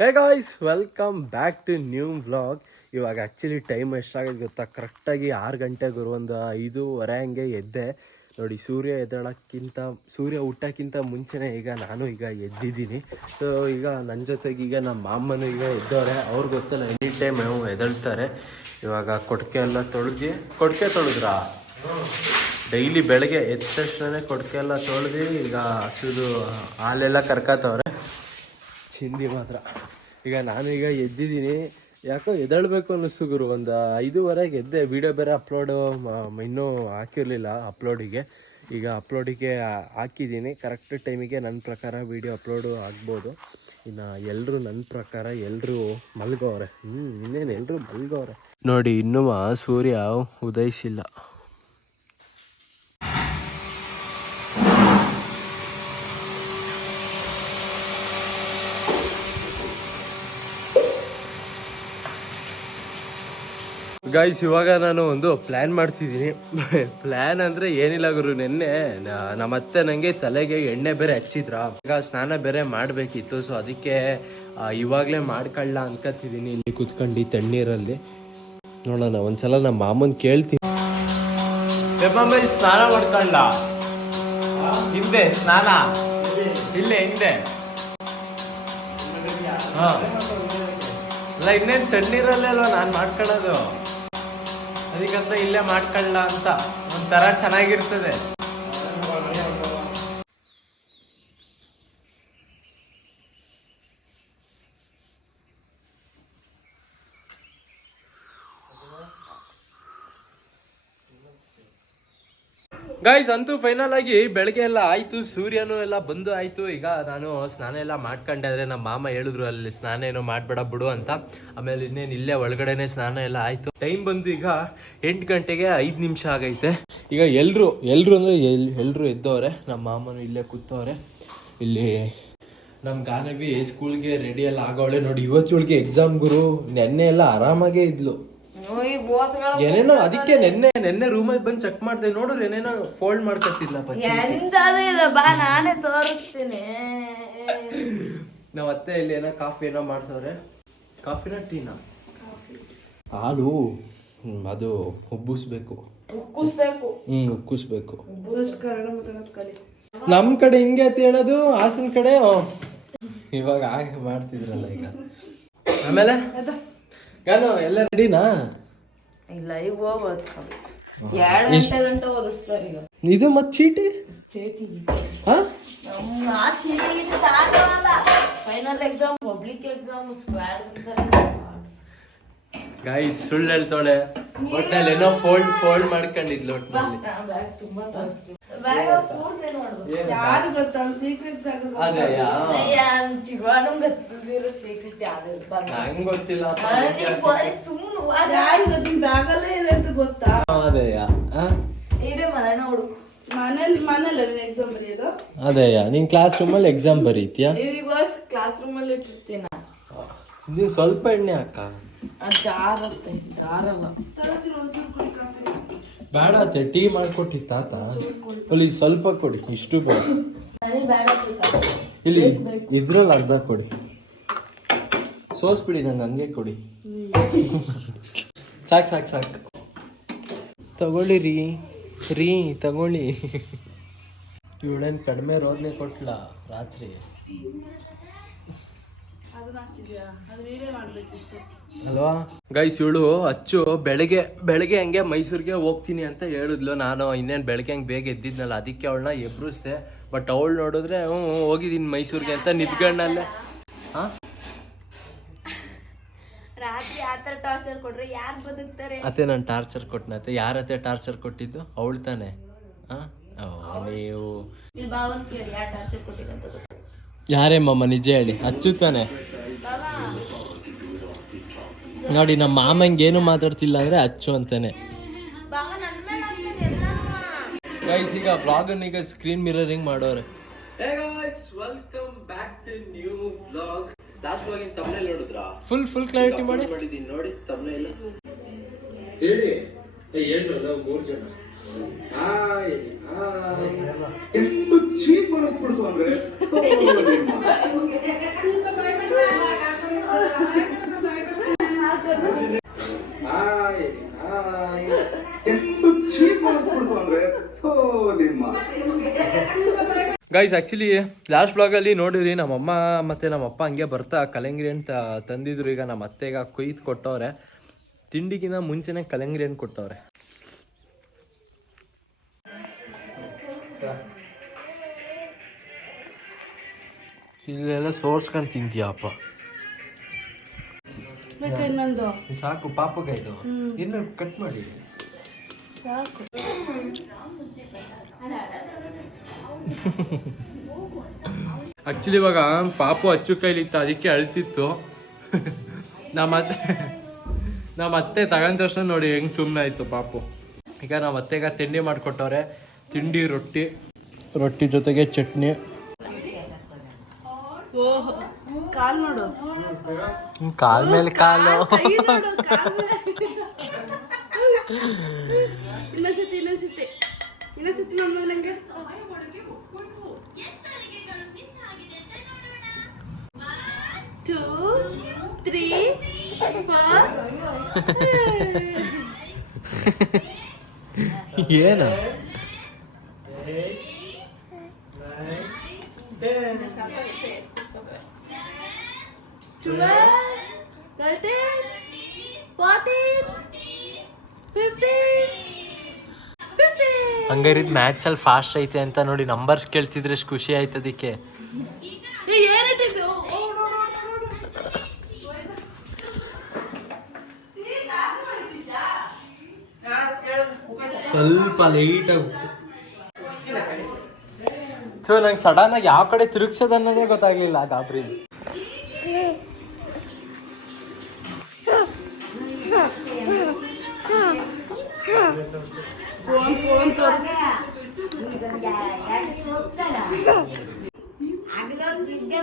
Hey guys welcome back to new vlog ಇವಾಗ actually time ಎಷ್ಟಾಗಿದೆ ಗೊತ್ತಾ? ಕರೆಕ್ಟಾಗಿ ಆರು ಗಂಟೆಗೆ ಒಂದು ಐದೂವರೆ ಹಂಗೆ ಎದ್ದೆ. ನೋಡಿ, ಸೂರ್ಯ ಎದ್ದೇಳೋಕ್ಕಿಂತ, ಸೂರ್ಯ ಹುಟ್ಟೋಕ್ಕಿಂತ ಮುಂಚೆನೇ ಈಗ ನಾನು ಈಗ ಎದ್ದಿದ್ದೀನಿ. ಸೊ ಈಗ ನನ್ನ ಜೊತೆಗೆ ಈಗ ನಮ್ಮ ಮಾಮನು ಈಗ ಎದ್ದವ್ರೆ. ಅವ್ರಿಗೆ ಗೊತ್ತಲ್ಲ ಎನಿ ಟೈಮ್ ಎದಳ್ತಾರೆ ಇವಾಗ ಕೊಡಕೆ ಎಲ್ಲ ತೊಳೆದು, ಕೊಡಕೆ ತೊಳೆದ್ರಾ? ಡೈಲಿ ಬೆಳಗ್ಗೆ ಎದ್ದ ತಕ್ಷಣ ಕೊಡಕೆ ಎಲ್ಲ ತೊಳೆದು ಈಗ ಹಸುದು ಹಾಲೆಲ್ಲ ಕರ್ಕತ್ತವ್ರೆ ಚಿಂದಿ ಮಾತ್ರ. ಈಗ ನಾನು ಈಗ ಎದ್ದಿದ್ದೀನಿ. ಯಾಕೋ ಎದಳ್ಬೇಕು ಅನ್ನಿಸ್ತು ಗುರು. ಒಂದು ಐದೂವರೆಗೆ ಎದ್ದೆ. ವಿಡಿಯೋ ಬೇರೆ ಅಪ್ಲೋಡು ಇನ್ನೂ ಹಾಕಿರಲಿಲ್ಲ ಅಪ್ಲೋಡಿಗೆ. ಈಗ ಅಪ್ಲೋಡಿಗೆ ಹಾಕಿದ್ದೀನಿ. ಕರೆಕ್ಟ್ ಟೈಮಿಗೆ ನನ್ನ ಪ್ರಕಾರ ವಿಡಿಯೋ ಅಪ್ಲೋಡು ಆಗ್ಬೋದು. ಇನ್ನು ಎಲ್ಲರೂ ನನ್ನ ಪ್ರಕಾರ ಎಲ್ಲರೂ ಮಲ್ಗವ್ರೆ ಹ್ಞೂ ಇನ್ನೇನು ಎಲ್ಲರೂ ಮಲ್ಗವ್ರೆ ನೋಡಿ ಇನ್ನೂ ಸೂರ್ಯ ಉದಯಿಸಿಲ್ಲ. ಗೈಸ್ ಇವಾಗ ನಾನು ಒಂದು ಪ್ಲ್ಯಾನ್ ಮಾಡ್ತಿದ್ದೀನಿ. ಪ್ಲ್ಯಾನ್ ಅಂದರೆ ಏನಿಲ್ಲ ಗುರು, ನಿನ್ನೆ ನಮ್ಮ ಅತ್ತೆ ನನಗೆ ತಲೆಗೆ ಎಣ್ಣೆ ಬೇರೆ ಹಚ್ಚಿದ್ರ. ಈಗ ಸ್ನಾನ ಬೇರೆ ಮಾಡಬೇಕಿತ್ತು ಸೊ ಅದಕ್ಕೆ ಇವಾಗಲೇ ಮಾಡ್ಕೊಳ್ಳ ಅನ್ಕತ್ತಿದ್ದೀನಿ ಇಲ್ಲಿ ಕುತ್ಕೊಂಡು ತಣ್ಣೀರಲ್ಲಿ. ನೋಡೋಣ, ಒಂದ್ಸಲ ನಮ್ಮ ಮಾಮನ್ ಕೇಳ್ತೀನಿ. ಸ್ನಾನ ಮಾಡ್ಕೊಳ್ಳ. ಹಿಂದೆ, ಸ್ನಾನ. ಇಲ್ಲೇ, ಹಿಂದೆ. ಅಲ್ಲ, ಇನ್ನೇನು ತಣ್ಣೀರಲ್ಲೇ ಅಲ್ವಾ ನಾನು ಮಾಡ್ಕೊಳ್ಳೋದು ಅದಕ್ಕಂತ ಇಲ್ಲೇ ಮಾಡ್ಕೊಳ್ಳ ಅಂತ ಒಂಥರ ಚೆನ್ನಾಗಿರ್ತದೆ. ಗಾಯ್ಸ್ ಅಂತೂ ಫೈನಲ್ ಆಗಿ ಬೆಳಗ್ಗೆ ಎಲ್ಲ ಆಯ್ತು, ಸೂರ್ಯನು ಎಲ್ಲ ಬಂದು ಆಯ್ತು. ಈಗ ನಾನು ಸ್ನಾನ ಎಲ್ಲ ಮಾಡ್ಕೊಂಡೆ ಆದ್ರೆ ನಮ್ಮ ಮಾಮ ಹೇಳಿದ್ರು ಅಲ್ಲಿ ಸ್ನಾನ ಏನೋ ಮಾಡ್ಬೇಡ ಬಿಡು ಅಂತ. ಆಮೇಲೆ ಇನ್ನೇನು ಇಲ್ಲೇ ಒಳಗಡೆನೆ ಸ್ನಾನ ಎಲ್ಲ ಆಯ್ತು. ಟೈಮ್ ಬಂದು ಈಗ ಎಂಟು ಗಂಟೆಗೆ ಐದು ನಿಮಿಷ ಆಗೈತೆ. ಈಗ ಎಲ್ರು ಎಲ್ರು ಅಂದ್ರೆ ಎಲ್, ಎಲ್ರು ಎದ್ದವ್ರೆ, ನಮ್ಮ ಮಾಮನು ಇಲ್ಲೇ ಕೂತವ್ರೆ. ಇಲ್ಲಿ ನಮ್ಮ ಗಾನವಿ ಸ್ಕೂಲ್ಗೆ ರೆಡಿ ಎಲ್ಲ ಆಗೋಳೆ ನೋಡಿ. ಇವತ್ತು ಇವಳಿಗೆ ಎಕ್ಸಾಮ್ ಗುರು, ನೆನ್ನೆ ಎಲ್ಲ ಆರಾಮಾಗೇ ಇದ್ಲು. ಏನೇನೋ ಅದಕ್ಕೆ ನೆನ್ನೆ ನೆನ್ನೆ ರೂಮಲ್ಲಿ ಬಂದು ಚೆಕ್ ಮಾಡ್ದೆ ನೋಡ್ರಿ ಏನೇನೋ ಫೋಲ್ಡ್ ಮಾಡ್ಕೊತಿದ್ಲ ಎಂತದೂ ಇಲ್ಲ ಬಾ ನಾನೇ ತೋರಿಸ್ತೀನಿ. ನಾವ್ ಅತ್ತೆ ಇಲ್ಲಿ ಏನೋ ಕಾಫಿ ಏನೋ ಮಾಡ್ತವ್ರೆ ಕಾಫಿನ ಟೀನಾ ಹಾಲು ಹ್ಮ್, ಅದು ಉಬ್ಬಿಸ್ಬೇಕು. ಉಕ್ಕಿಸ್ಬೇಕು. ಹ್ಮ್ ಉಕ್ಕಿಸ್ಬೇಕು. ನಮ್ ಕಡೆ ಹಿಂಗೆ ಅಂತ ಹೇಳೋದು ಹಾಸನ ಕಡೆ ಇವಾಗ ಹಾಗೆ ಮಾಡ್ತಿದ್ರಲ್ಲ ಈಗ. ಆಮೇಲೆ? ಗಾನು ಎಲ್ಲ ರೆಡಿನಾ ಇಲ್ಲ ಈಗ ಹೋಗ್ಬೋದು ಎರಡು ಗಂಟೆ ಗಂಟೆ ಓದಿಸ್ತಾರೆ ಈಗ. ಇದು ಮತ್ತೆ ಚೀಟಿ? ಚೀಟಿ. ಹಾ? ನಮ್ಮ ಆ ಚೀಟಿ ಸಾಕಲ್ಲ final exam public exam squad guys ಸುಳ್ಳು ಹೇಳ್ತಾಳೆ ಒಟ್ನಲ್ಲಿ ಏನೋ ಫೋಲ್ಡ್ ಫೋಲ್ಡ್ ಮಾಡ್ಕೊಂಡಿದ್ಲು ಒಟ್ನಲ್ಲಿ. ಬ್ಯಾಗ್ ತುಂಬಾ ತೋರಿಸ್ತೀವಿ ಬ್ಯಾಗ್ ಪೂರ್ತಿ ಯಾರು ಗೊತ್ತಾ? ಸೀಕ್ರೆಟ್ ಜಾಗ ಅದೇ ಚಿಗವಾಡು ಗೊತ್ತಿರೋ ಸೀಕ್ರೆಟ್ ಯಾವ್ದು ನಂಗೆ ಗೊತ್ತಿಲ್ಲ ಯಾರು ಗೊತ್ತ? ಬ್ಯಾಗಲ್ಲೇ ಇದೆ ಅಂತ ಗೊತ್ತಾ? ಅದೇಯ ಇಡೀ ಮನೆ ನೋಡು ಮನೇಲಿ ಮನೇಲಿ ಎಕ್ಸಾಮ್ ಬರೆಯೋದು? ಅದೇಯ ನೀನ್ ಕ್ಲಾಸ್ ರೂಮಲ್ಲಿ ಎಕ್ಸಾಮ್ ಬರೀತ್ಯಾ? ಕ್ಲಾಸ್ ರೂಮ್ ಅಲ್ಲಿ ಇಟ್ಟಿರ್ತೀನ. ನೀವು ಸ್ವಲ್ಪ ಎಣ್ಣೆ ಹಾಕ. ಜಾರತ್ತೆ ಜಾರಲ್ಲ ಬೇಡ ಅತ್ತೆ ಟೀ ಮಾಡ್ಕೊಟ್ಟಿ ತಾತ. ಅಲ್ಲಿ ಸ್ವಲ್ಪ ಕೊಡಿ ಇಷ್ಟು ಬೇಡ? ಇಲ್ಲಿ ಇದ್ರಲ್ಲಿ ಅರ್ಧ ಕೊಡಿ. ಸೋಸ್ಬಿಡಿ ನಂಗೆ ಹಂಗೆ ಕೊಡಿ. ಸಾಕು ಸಾಕು ಸಾಕು. ತಗೊಳ್ಳಿ ರೀ. ರೀ ತಗೊಳ್ಳಿ. ಇವಳೇನು ಕಡಿಮೆ ರೋದ್ನೆ ಕೊಟ್ಲ ರಾತ್ರಿ ಅದನ್ನ ಹಾಕಿದ್ಯಾ ಅದು ವಿಡಿಯೋ ಮಾಡ್ಬೇಕಿತ್ತು ಅಲ್ವಾ? ಗೈಸ್ ಇವಳು ಅಚ್ಚು ಬೆಳಗ್ಗೆ ಬೆಳಗ್ಗೆ ಹಂಗೆ ಮೈಸೂರಿಗೆ ಹೋಗ್ತೀನಿ ಅಂತ ಹೇಳಿದ್ಲು. ನಾನು ಇನ್ನೇನು ಬೆಳಗ್ಗೆ ಹಂಗೆ ಬೇಗ ಎದ್ದಿದ್ನಲ್ಲ ಅದಕ್ಕೆ ಅವಳನ್ನ ಎಬ್ರಿಸ್ದೆ. ಬಟ್ ಅವಳು ನೋಡಿದ್ರೆ ಹ್ಞೂ ಹೋಗಿದ್ದೀನಿ ಮೈಸೂರಿಗೆ ಅಂತ ನಿದ್ಗಣ್ಣಲ್ಲೇ. ಹಾಂ? ರಾತ್ರಿ ಆ ಥರ ಟಾರ್ಚರ್ ಕೊಟ್ರೆ ಯಾರು ಬದುಕ್ತಾರೆ? ಅತ್ತೆ ನಾನು ಟಾರ್ಚರ್ ಕೊಟ್ಟನತ್ತೆ ಯಾರತ್ತೆ ಟಾರ್ಚರ್ ಕೊಟ್ಟಿದ್ದು? ಅವಳು ತಾನೆ. ಹಾಂ? ನೀವು. ಇಲ್ಲಿ ಕೇಳಿ ಯಾರು ಟಾರ್ಚರ್ ಕೊಟ್ಟಿದ್ದಂತ ಯಾರೇ ಮಾಮ ನಿಜ ಹೇಳಿ. ಹಚ್ಚುತ್ತಾನೆ ತಾನೆ. ನೋಡಿ ನಮ್ಮ ಮಾಮಂಗೆ ಏನು ಮಾತಾಡ್ತಿಲ್ಲ ಅಂದರೆ ಹಚ್ಚು ಅಂತಾನೆ. ಗೈಸ್ ಈಗ ಬ್ಲಾಗ್ ಈಗ ಸ್ಕ್ರೀನ್ ಮಿರರಿಂಗ್ ಮಾಡೋರೆ. Welcome back to new blog last blog in ತಮ್ಮನೇಲ್ ನೋಡಿದ್ರಾ? ಫುಲ್ ಫುಲ್ ಕ್ಲಾರಿಟಿ ಮಾಡಿ. ಮಾಡಿದೀನಿ ನೋಡಿ ತಮ್ಮನೇಲ್ ಹೇಳಿ. ಏ ಏನು ನಾವು ಮೂರು ಜನ. Hi hi. ಎಷ್ಟು ಚೀಪ್ ಅನಿಸ್ಬಿಡ್ತು ಅಂದ್ರೆ ಗೈಸ್ ಆ್ಯಕ್ಚುಲಿ ಲಾಸ್ಟ್ ಬ್ಲಾಗಲ್ಲಿ ನೋಡಿದ್ರಿ ನಮ್ಮಮ್ಮ ಮತ್ತು ನಮ್ಮಪ್ಪ ಹಂಗೆ ಬರ್ತಾ ಕಲಂಗ್ರಿ ಅಂತ ತಂದಿದ್ರು. ಈಗ ನಮ್ಮ ಅತ್ತೆಗ ಕೊಯ್ದು ಕೊಟ್ಟವ್ರೆ. ತಿಂಡಿಗಿನ ಮುಂಚೆನೇ ಕಲಂಗ್ರಿ ಅಂತ ಕೊಟ್ಟವ್ರೆ. ಇಲ್ಲೆಲ್ಲ ಸೋರ್ಸ್ಕೊಂಡು ತಿಂತೀಯಪ್ಪ ಬೇಕಾ ಇನ್ನೊಂದು? ಸಾಕು ಪಾಪಗ ಇದು. ಇನ್ನು ಕಟ್ ಮಾಡಿ. ಸಾಕು. ಆಕ್ಚುಲಿ ಇವಾಗ ಪಾಪು ಅಚ್ಚು ಕೈಲಿತ್ತು ಅದಕ್ಕೆ ಅಳ್ತಿತ್ತು. ನಮ್ಮ ಅತ್ತೆ ನಮ್ಮ ಅತ್ತೆ ತಗೊಂಡ ತಕ್ಷಣ ನೋಡಿ ಹೆಂಗ್ ಸುಮ್ಮನೆ ಆಯ್ತು ಪಾಪು. ಈಗ ನಮ್ಮ ಅತ್ತೆಗ ತಿಂಡಿ ಮಾಡಿಕೊಟ್ಟವ್ರೆ. ತಿಂಡಿ ರೊಟ್ಟಿ. ರೊಟ್ಟಿ ಜೊತೆಗೆ ಚಟ್ನಿ. ಓಹ್ ಕಾಲ್ ನೋಡು. ಕಾಲ್ ಮೇಲೆ ಕಾಲು. ಇನ್ನೊಂದ್ಸತಿ ಇನ್ನೊಂದ್ಸತಿ. ಇನ್ನೊಂದ್ಸತಿ ನಂಗೆ. ಟೂ ತ್ರೀ ಫೋರ್ ಏನು? ಹಂಗಾರಿದ್ ಮ್ಯಾಥ್ಸ್ ಅಲ್ಲಿ ಫಾಸ್ಟ್ ಐತೆ ಅಂತ ನೋಡಿ ನಂಬರ್ಸ್ ಕೇಳ್ತಿದ್ರೆ ಎಷ್ಟು ಖುಷಿ ಆಯ್ತು ಅದಕ್ಕೆ. ಸ್ವಲ್ಪ ಲೈಟ್ ಆಗುತ್ತೆ ಸೊ ನಂಗೆ ಸಡನ್ ಆಗಿ ಯಾವ ಕಡೆ ತಿರುಗ್ಸೋದು ಅನ್ನೋದೇ ಗೊತ್ತಾಗ್ಲಿಲ್ಲ ಗಾಬ್ರಿ ಫೋನ್ ಫೋನ್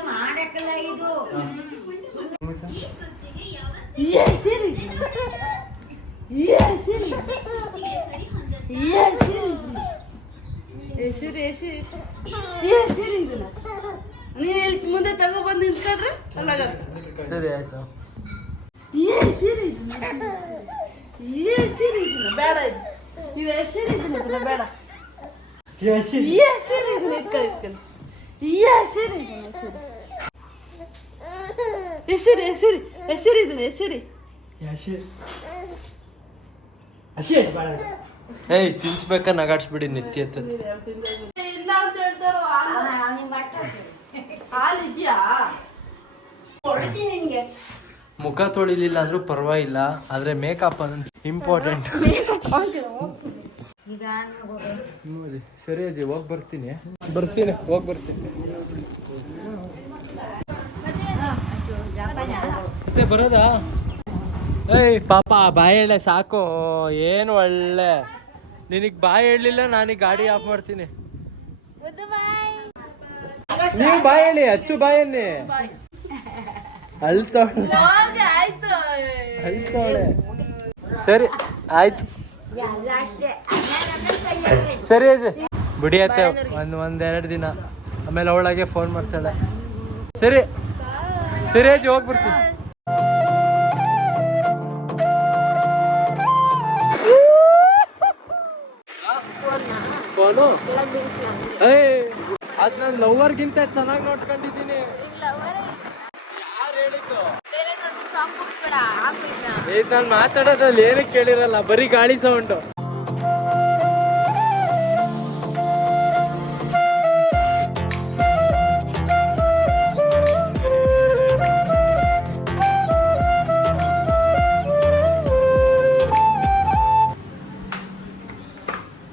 ಮಾಡಕ್ಕಲ್ಲ ಇದು. ಬೇಡ ಇದು ಇದು ಹೆಸರಿ ಇದನ್ನ ಇದನ್ನ ಬೇಡ ಹೆಸರಿ ಇದನ್ನ ಇಟ್ಕೊ ಇಟ್ಕೊಳ್ಳಿ ಹೆಸರಿ ಇದನ್ನ ಹೆಸರಿ ಹೆಸರಿ ಹೆಸರಿ ಇದನ್ನ ಹೆಸರಿ ಏಯ್ ತಿನ್ಸ್ಬೇಕ ನಗಾಡ್ಸ್ಬಿಡಿ ನಿತ್ಯ ಎತ್ತು. ಇಲ್ಲ ಅಂತ ಹೇಳ್ತಾರೋ ಹಾಲು ಇದೆಯಾ ಕೊಡ್ತೀನಿ ನಿನ್ಗೆ ಮುಖ ತೊಳಿಲಿಲ್ಲ ಅಂದ್ರೂ ಪರವಾಗಿಲ್ಲ ಆದ್ರೆ ಮೇಕಪ್ ಇಂಪಾರ್ಟೆಂಟ್ ಸರಿ ಅಜ್ಜಿ ಹೋಗಿ ಬರ್ತೀನಿ. ಬರ್ತೀನಿ ಹೋಗಿ ಬರ್ತೀನಿ. ಮತ್ತೆ ಬರೋದಾ? ಏಯ್ ಪಾಪ ಬಾಯಿ ಹೇಳೆ ಸಾಕು ಏನು ಒಳ್ಳೆ. ನಿನಗೆ ಬಾಯಿ ಹೇಳಲಿಲ್ಲ ನಾನೀಗ ಗಾಡಿ ಆಫ್ ಮಾಡ್ತೀನಿ. ನೀವು ಬಾಯಿ ಹೇಳಿ ಅಚ್ಚು ಬಾಯನ್ನೇ ಅಳ್ತಾವಳೆ ಆಯ್ತು. ಅಳ್ತಾವಳೆ ಸರಿ ಆಯ್ತು. ಸರಿ ಬಿಡಿಯತ್ತೆ ಒಂದ್ ಒಂದೆರಡು ದಿನ. ಆಮೇಲೆ ಅವಳಾಗೆ ಫೋನ್ ಮಾಡ್ತಾಳೆ. ಸರಿ. ಸರಿ ಅಜ್ಜಿ ಹೋಗ್ಬಿಡ್ತೀನಿ. ಫೋನು ಏಯ್ ಅದ್ ನನ್ನ ಲವರ್ಗಿಂತ ಚೆನ್ನಾಗಿ ನೋಡ್ಕೊಂಡಿದ್ದೀನಿ ಯಾರು ಹೇಳಿದ್ದು ಏ ನಾನು ಮಾತಾಡೋದ್ರಲ್ಲಿ ಏನಕ್ಕೆ ಕೇಳಿರಲ್ಲ ಬರೀ ಗಾಳಿ ಸೌಂಡು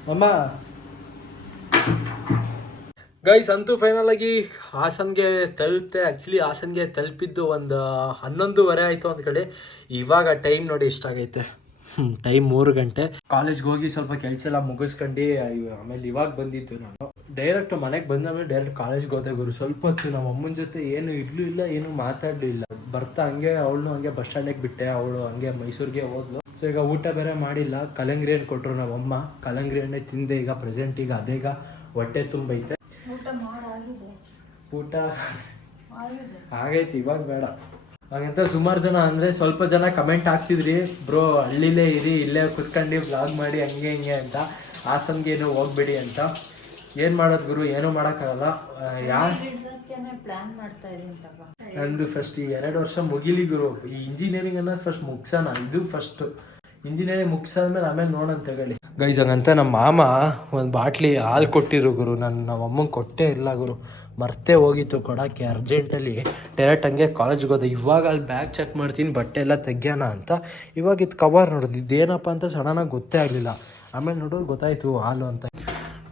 ಅಮ್ಮ ಗೈಸ್ ಅಂತೂ ಫೈನಲ್ ಆಗಿ ಹಾಸನ್ಗೆ ತಲುಪುತ್ತೆ. ಆ್ಯಕ್ಚುಲಿ ಹಾಸನ್ಗೆ ತಲುಪಿದ್ದು ಒಂದು ಹನ್ನೊಂದುವರೆ ಆಯಿತು ಒಂದು ಕಡೆ. ಇವಾಗ ಟೈಮ್ ನೋಡಿ ಎಷ್ಟಾಗೈತೆ ಟೈಮ್ ಮೂರು ಗಂಟೆ. ಕಾಲೇಜ್ಗೆ ಹೋಗಿ ಸ್ವಲ್ಪ ಕೆಲಸ ಎಲ್ಲ ಮುಗಿಸ್ಕೊಂಡು ಆಮೇಲೆ ಇವಾಗ ಬಂದಿದ್ದು ನಾನು. ಡೈರೆಕ್ಟ್ ಮನೆಗೆ ಬಂದಾದ್ಮೇಲೆ ಡೈರೆಕ್ಟ್ ಕಾಲೇಜ್ಗೆ ಹೋದೆ ಗುರು. ಸ್ವಲ್ಪ ಹೊತ್ತು ನಮ್ಮ ಅಮ್ಮನ ಜೊತೆ ಏನು ಇರ್ಲೂ ಇಲ್ಲ, ಏನು ಮಾತಾಡಲಿಲ್ಲ ಬರ್ತಾ ಹಂಗೆ ಅವಳು ಹಂಗೆ ಬಸ್ ಸ್ಟ್ಯಾಂಡಿಗೆ ಬಿಟ್ಟೆ. ಅವಳು ಹಂಗೆ ಮೈಸೂರಿಗೆ ಹೋದ್ಲು. ಸೊ ಈಗ ಊಟ ಬೇರೆ ಮಾಡಿಲ್ಲ. ಕಲಂಗ್ರಿ ಹಣ್ಣು ಕೊಟ್ಟರು ನಮ್ಮಮ್ಮ ಕಲಂಗ್ರಿ ಹಣ್ಣೆ ತಿಂದೆ ಈಗ ಪ್ರೆಸೆಂಟ್ ಈಗ, ಅದೇಗ. ಹೊಟ್ಟೆ ತುಂಬೈತೆ ಊಟ ಆಗೈತಿ ಇವಾಗ ಬೇಡ. ಹಾಗಂತ ಸುಮಾರು ಜನ ಅಂದ್ರೆ ಸ್ವಲ್ಪ ಜನ ಕಮೆಂಟ್ ಹಾಕ್ತಿದ್ರಿ. ಬ್ರೋ ಹಳ್ಳಿಲೇ ಇರಿ ಇಲ್ಲೇ ಕುತ್ಕೊಂಡು ಬ್ಲಾಗ್ ಮಾಡಿ ಹಂಗೆ ಹಿಂಗೆ ಅಂತ. ಹಾಸನ್ಗೆ ಏನು ಹೋಗ್ಬೇಡಿ ಅಂತ. ಏನ್ ಮಾಡೋದು ಗುರು? ಏನೂ ಮಾಡೋಕ್ಕಾಗಲ್ಲ. ಯಾ ಪ್ಲಾನ್ ಮಾಡ್ತಾ ಇದೀನಿ ತಗ ನಂದು ಫಸ್ಟ್ ಈ ಎರಡು ವರ್ಷ ಮುಗಿಲಿ ಗುರು. ಈ ಇಂಜಿನಿಯರಿಂಗ್ ಅನ್ನೋದು ಫಸ್ಟ್ ಮುಗ್ಸೋಣ. ಇದು ಫಸ್ಟ್ ಇಂಜಿನಿಯರಿಂಗ್ ಮುಗಿಸಾದ್ಮೇಲೆ ಆಮೇಲೆ ನೋಡೋಣ ತಗೊಳ್ಳಿ ಗೈಸ್ ಹಂಗಂತ ನಮ್ಮ ಮಾಮ ಒಂದು ಬಾಟ್ಲಿ ಹಾಲು ಕೊಟ್ಟಿರು ಗುರು. ನನ್ನ ನಮ್ಮ ಅಮ್ಮಂಗೆ ಕೊಟ್ಟೇ ಇಲ್ಲ ಗುರು. ಮರ್ತೇ ಹೋಗಿತ್ತು ಕೊಡೋಕ್ಕೆ ಅರ್ಜೆಂಟಲ್ಲಿ ಡೈರೆಕ್ಟ್ ಹಂಗೆ ಕಾಲೇಜ್ಗೆ ಹೋದೆ. ಇವಾಗ ಅಲ್ಲಿ ಬ್ಯಾಗ್ ಚೆಕ್ ಮಾಡ್ತೀನಿ, ಬಟ್ಟೆ ಎಲ್ಲ ತೆಗ್ಯೋಣ ಅಂತ. ಇವಾಗ ಇದು ಕವರ್ ನೋಡೋದು. ಇದೇನಪ್ಪ ಅಂತ ಸಡನ್ನಾಗಿ ಗೊತ್ತೇ ಆಗಲಿಲ್ಲ. ಆಮೇಲೆ ನೋಡೋದು ಗೊತ್ತಾಯಿತು ಹಾಲು ಅಂತ.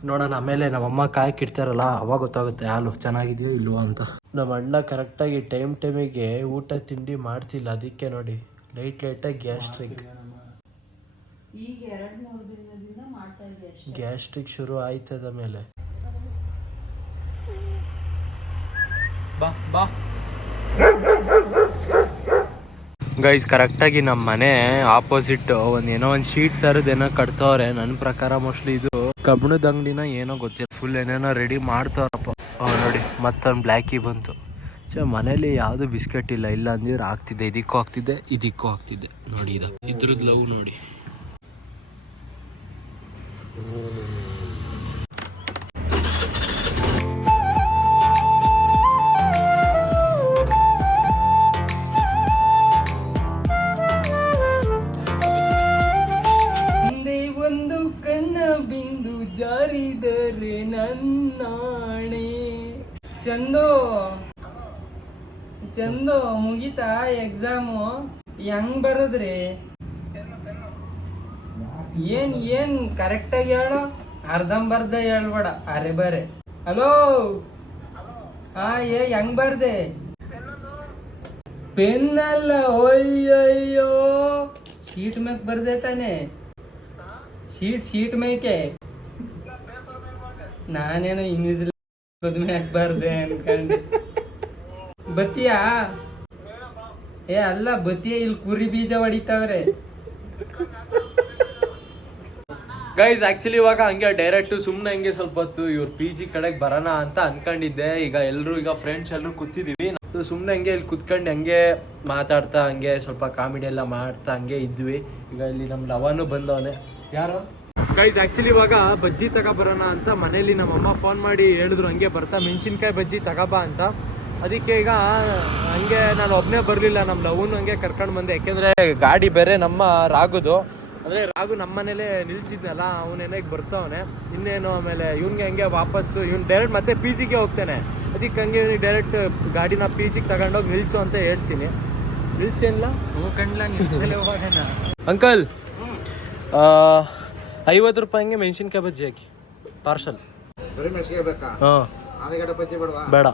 ನೋಡೋಣ, ಆಮೇಲೆ ನಮ್ಮಮ್ಮ ಕಾಯಕ್ಕಿಡ್ತಾರಲ್ಲ ಅವಾಗ ಗೊತ್ತಾಗುತ್ತೆ ಹಾಲು ಚೆನ್ನಾಗಿದೆಯೋ ಇಲ್ವೋ ಅಂತ. ನಮ್ಮ ಅಣ್ಣ ಕರೆಕ್ಟಾಗಿ ಟೈಮ್ ಟೈಮಿಗೆ ಊಟ, ತಿಂಡಿ ಮಾಡ್ತಿಲ್ಲ. ಅದಕ್ಕೆ ನೋಡಿ ಲೈಟ್ ಲೈಟಾಗಿ ಗ್ಯಾಸ್ಟ್ರಿಕ್ ಈಗ ಎರಡು ಮೂರು ದಿನದಿಂದ ಮಾಡ್ತಾ ಇದ್ದೀವಿ ಅಷ್ಟೇ. ಗ್ಯಾಸ್ಟ್ರಿಕ್ ಶುರು ಆಯ್ತದ ಮೇಲೆ. ಬಾ ಬಾ. ಗೈಸ್ ಕರೆಕ್ಟಾಗಿ ನಮ್ಮ ಮನೆ ಆಪೋಸಿಟ್ ಒಂದು ಏನೋ ಒಂದು ಶೀಟ್ ಥರದ್ದು ಏನೋ ಕಟ್ತಾವ್ರೆ. ನನ್ನ ಪ್ರಕಾರ ಮೋಸ್ಟ್ಲಿ ಇದು ಕಬ್ಬಣದ ಅಂಗಡಿನ ಏನೋ ಗೊತ್ತಿಲ್ಲ. ಫುಲ್ ಏನೇನೋ ರೆಡಿ ಮಾಡ್ತಾರಪ್ಪ ನೋಡಿ ಮತ್ತೊಂದು ಬ್ಲ್ಯಾಕಿ ಬಂತು. ಸೊ ಮನೇಲಿ ಯಾವುದು ಬಿಸ್ಕೆಟ್ ಇಲ್ಲ. ಇಲ್ಲ ಅಂದ್ರೆ ಆಗ್ತಿದೆ ಇದಕ್ಕೂ ಆಗ್ತಿದೆ ಇದಕ್ಕೂ ಆಗ್ತಿದೆ. ನೋಡಿ ಇದು. ಇದ್ರದ್ದು ಲವ್ ನೋಡಿ ಮುಂದೆ ಒಂದು ಕಣ್ಣ ಬಿಂದು ಜಾರಿದರೆ ನನ್ನಾಣೆ. ಚಂದು. ಚಂದು ಮುಗಿತಾ ಎಕ್ಸಾಮು. ಹೆಂಗ್ ಬರೋದ್ರಿ? ಏನ್ ಏನ್? ಕರೆಕ್ಟಾಗಿ ಹೇಳು. ಅರ್ಧಂಬರ್ಧ ಹೇಳ್ಬೇಡ. ಅರೆ ಬರೆ. ಹಲೋ ಹಾ, ಏ, ಹೆಂಗ್ ಬರ್ದೆ? ಪೆನ್ ಅಲ್ಲ ಅಯ್ಯಯ್ಯೋ. ಶೀಟ್ ಮೇಕ್ ಬರ್ದೆ ತಾನೆ? ಶೀಟ್ ಶೀಟ್ ಮೇಕೆ ನಾನೇನೋ ಇಂಗ್ಲೀಷ್ ಬರ್ದೆ ಅನ್ಕಂಡು. ಬತ್ತಿಯಾ? ಏ, ಅಲ್ಲ, ಬತ್ತಿಯ, ಇಲ್ಲಿ ಕುರಿ ಬೀಜ ಹೊಡಿತಾವ್ರೆ. ಗೈಸ್ ಆಕ್ಚುಲಿ ಇವಾಗ ಹಂಗೆ ಡೈರೆಕ್ಟ್ ಸುಮ್ಮನೆ ಹಂಗೆ ಸ್ವಲ್ಪ ಹೊತ್ತು ಇವ್ರ ಪಿ ಜಿ ಕಡೆಗೆ ಬರೋಣ ಅಂತ ಅನ್ಕೊಂಡಿದ್ದೆ. ಈಗ ಎಲ್ಲರೂ ಈಗ ಫ್ರೆಂಡ್ಸ್ ಎಲ್ಲರೂ ಕೂತಿದೀವಿ. ಸುಮ್ಮನೆ ಹಂಗೆ ಇಲ್ಲಿ ಕುತ್ಕೊಂಡು ಹಂಗೆ ಮಾತಾಡ್ತಾ, ಹಂಗೆ ಸ್ವಲ್ಪ ಕಾಮಿಡಿ ಎಲ್ಲ ಮಾಡ್ತಾ ಹಂಗೆ ಇದ್ವಿ. ಈಗ ಇಲ್ಲಿ ನಮ್ಮ ಲವನು ಬಂದವನೆ. ಯಾರು? ಗೈಸ್ ಆಕ್ಚುಲಿ ಇವಾಗ ಬಜ್ಜಿ ತಗೊಬರೋಣ ಅಂತ ಮನೇಲಿ ನಮ್ಮಮ್ಮ ಫೋನ್ ಮಾಡಿ ಹೇಳಿದ್ರು. ಹಂಗೆ ಬರ್ತಾ, ಮೆಣಸಿನ್ಕಾಯಿ ಬಜ್ಜಿ ತಗೋಬಾ ಅಂತ. ಅದಕ್ಕೆ ಈಗ ಹಂಗೆ ನಾನು ಒಬ್ಬನೇ ಬರಲಿಲ್ಲ. ನಮ್ಮ ಲವನು ಹಂಗೆ ಕರ್ಕೊಂಡು ಬಂದೆ. ಯಾಕೆಂದರೆ ಗಾಡಿ ಬೇರೆ ನಮ್ಮ ರಾಗುದು. ಅಂದರೆ ರಾಗು ನಮ್ಮ ಮನೇಲೆ ನಿಲ್ಸಿದ್ನಲ್ಲ ಅವನೇನೋ ಈಗ ಬರ್ತಾವನೆ. ಇನ್ನೇನು ಆಮೇಲೆ ಇವ್ನಿಗೆ ಹಂಗೆ ವಾಪಸ್ಸು ಇವ್ನು ಡೈರೆಕ್ಟ್ ಮತ್ತೆ ಪಿ ಜಿಗೆ ಹೋಗ್ತಾನೆ. ಅದಕ್ಕೆ ಹಂಗೆ ಡೈರೆಕ್ಟ್ ಗಾಡಿನ ಪಿ ಜಿಗೆ ತಗೊಂಡೋಗಿ ನಿಲ್ಸು ಅಂತ ಹೇಳ್ತೀನಿ. ನಿಲ್ಸಿಲ್ಲ ಅಂಕಲ್ ಐವತ್ತು ರೂಪಾಯಿಗೆ ಮೆಣಸಿನ್ಕಾಯಿ ಬಜ್ಜಿ ಹಾಕಿ ಪಾರ್ಸಲ್ ಹಾಂ. ಬೇಡ.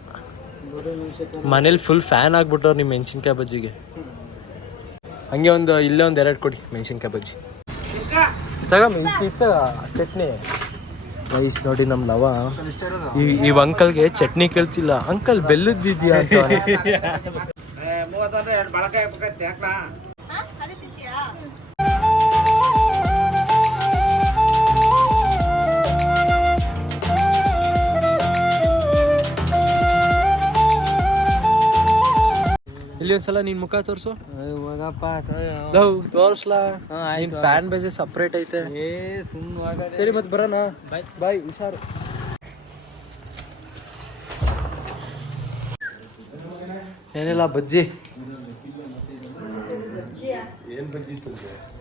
ಮನೇಲಿ ಫುಲ್ ಫ್ಯಾನ್ ಆಗ್ಬಿಟ್ಟವ್ರು ನಿಮ್ಮ ಮೆಣಸಿನ್ಕಾಯಿ ಬಜ್ಜಿಗೆ. ಹಂಗೆ ಒಂದು ಇಲ್ಲೇ ಒಂದು ಎರಡು ಕೊಡಿ ಮೆಣಸಿನ್ಕಾಯಿ ಬಜ್ಜಿ. ತಗ ಇತ್ತ ಚಟ್ನಿ. ರೈಸ್ ನೋಡಿ ನಮ್ಮ ಲವ. ಈ ಇವ್ ಅಂಕಲ್ಗೆ ಚಟ್ನಿ ಕೇಳ್ತಿಲ್ಲ. ಅಂಕಲ್ ಬೆಲ್ಲದ್ದಿದ್ಯಾ ಅಂತ. ಒಂದ್ಸಲ ನಿನ್ ಮುಖ ತೋರ್ಸು. ಲವ್ ತೋರ್ಸ್ಲಾ. ನಿನ್ ಫ್ಯಾನ್ ಬೇಜೆ ಸಪ್ರೇಟ್ ಐತೆ. ಸರಿ ಮತ್ತೆ ಬರೋಣ. ಬಾಯ್ ಬಾಯ್ ಹುಷಾರು. ಏನಿಲ್ಲ ಬಜ್ಜಿ.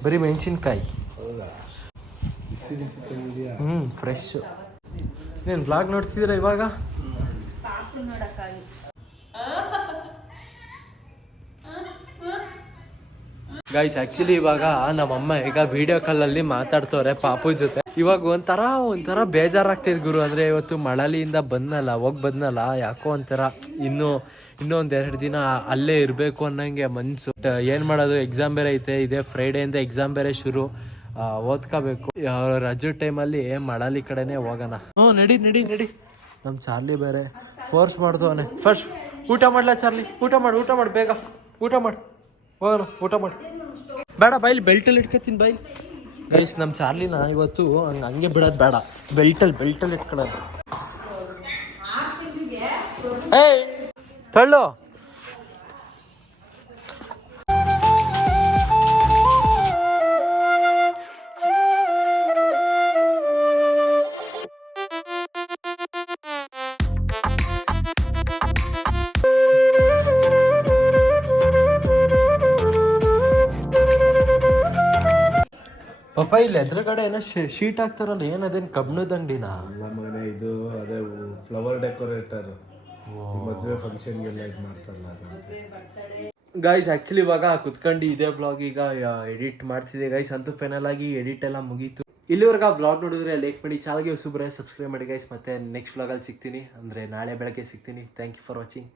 ಬರೀ ಮೆಣಸಿನ್ಕಾಯಿ. ಹ್ಮ್ ಫ್ರೆಶ್ ನೀನು ಬ್ಲಾಗ್ ನೋಡ್ತಿದ್ದೀರಾ ಇವಾಗ? ಗೈಸ್ ಆಕ್ಚುಲಿ ಇವಾಗ ನಮ್ಮಮ್ಮ ಈಗ ವಿಡಿಯೋ ಕಾಲಲ್ಲಿ ಮಾತಾಡ್ತವ್ರೆ ಪಾಪು ಜೊತೆ. ಇವಾಗ ಒಂಥರ ಒಂಥರ ಬೇಜಾರಾಗ್ತಿದ್ ಗುರು. ಅಂದ್ರೆ ಇವತ್ತು ಮಳಲಿಯಿಂದ ಬಂದ್ನಲ್ಲ, ಹೋಗಿ ಬಂದ್ನಲ್ಲ, ಯಾಕೋ ಒಂಥರ ಇನ್ನು ಇನ್ನೂ ಒಂದ್ ಎರಡು ದಿನ ಅಲ್ಲೇ ಇರಬೇಕು ಅನ್ನಂಗೆ ಮನ್ಸು. ಬಟ್ ಏನ್ ಮಾಡೋದು ಎಕ್ಸಾಮ್ ಬೇರೆ ಐತೆ. ಇದೇ ಇಂದ ಎಕ್ಸಾಮ್ ಬೇರೆ ಶುರು. ಓದ್ಕೋಬೇಕು. ರಜೆ ರಜೆ ಟೈಮಲ್ಲಿ ಮಳಲಿ ಕಡೆನೇ ಹೋಗೋಣ. ಹ್ಞೂ ನಡಿ ನಡಿ ನಡಿ. ನಮ್ಮ ಚಾರ್ಲಿ ಬೇರೆ ಫೋರ್ಸ್ ಮಾಡ್ದವನೆ. ಫಸ್ಟ್ ಊಟ ಮಾಡ್ಲಾ ಚಾರ್ಲಿ? ಊಟ ಮಾಡು ಊಟ ಮಾಡು, ಬೇಗ. ಊಟ ಮಾಡು. ಹೋಗೋಣ, ಊಟ ಮಾಡಿ. ಬೇಡ ಬೈಲಿ ಬೆಲ್ಟಲ್ಲಿ ಇಟ್ಕೊತೀನಿ ಬೈಲಿ ಗೈಸ್ ನಮ್ಮ ಚಾರ್ಲಿನ ಇವತ್ತು ಹಂಗೆ ಹಂಗೆ ಬಿಡೋದು ಬೇಡ. ಬೆಲ್ಟಲ್ಲಿ ಬೆಲ್ಟಲ್ಲಿ ಇಟ್ಕೊಳ್ಳೋದು. ಏಯ್, ತಳ್ಳು. ಪಾಪ ಇಲ್ಲಿ ಎದುರುಗಡೆ ಏನೋ ಶೀಟ್ ಹಾಕ್ತಾರಲ್ಲ ಏನದೇನು ಕಬ್ಣದ ಅಂಗಡಿನ? ಅಲ್ಲ ಇದು ಅದೇ ಫ್ಲವರ್ ಡೆಕೋರೇಟರ್ ಮದುವೆ ಫಂಕ್ಷನ್ಗೆಲ್ಲ ಇದು ಮಾಡ್ತಾರಲ್ಲ ಗೈಸ್ ಆ್ಯಕ್ಚುಲಿ ಇವಾಗ ಕುತ್ಕೊಂಡು ಇದೇ ಬ್ಲಾಗ್ ಈಗ ಎಡಿಟ್ ಮಾಡ್ತಿದ್ದೆ. ಗೈಸ್ ಅಂತೂ ಫೈನಲ್ ಆಗಿ ಎಡಿಟ್ ಎಲ್ಲ ಮುಗೀತು. ಇಲ್ಲಿವರೆಗೆ ಬ್ಲಾಗ್ ನೋಡಿದ್ರೆ ಲೈಕ್ ಮಾಡಿ ಚಾನಲ್ಗೆ ಹೊಸಬ್ರೆ ಸಬ್ಸ್ಕ್ರೈಬ್ ಮಾಡಿ ಗೈಸ್ ಮತ್ತೆ ನೆಕ್ಸ್ಟ್ ಬ್ಲಾಗಲ್ಲಿ ಸಿಗ್ತೀನಿ. ಅಂದರೆ ನಾಳೆ ಬೆಳಗ್ಗೆ ಸಿಗ್ತೀನಿ. Thank you for watching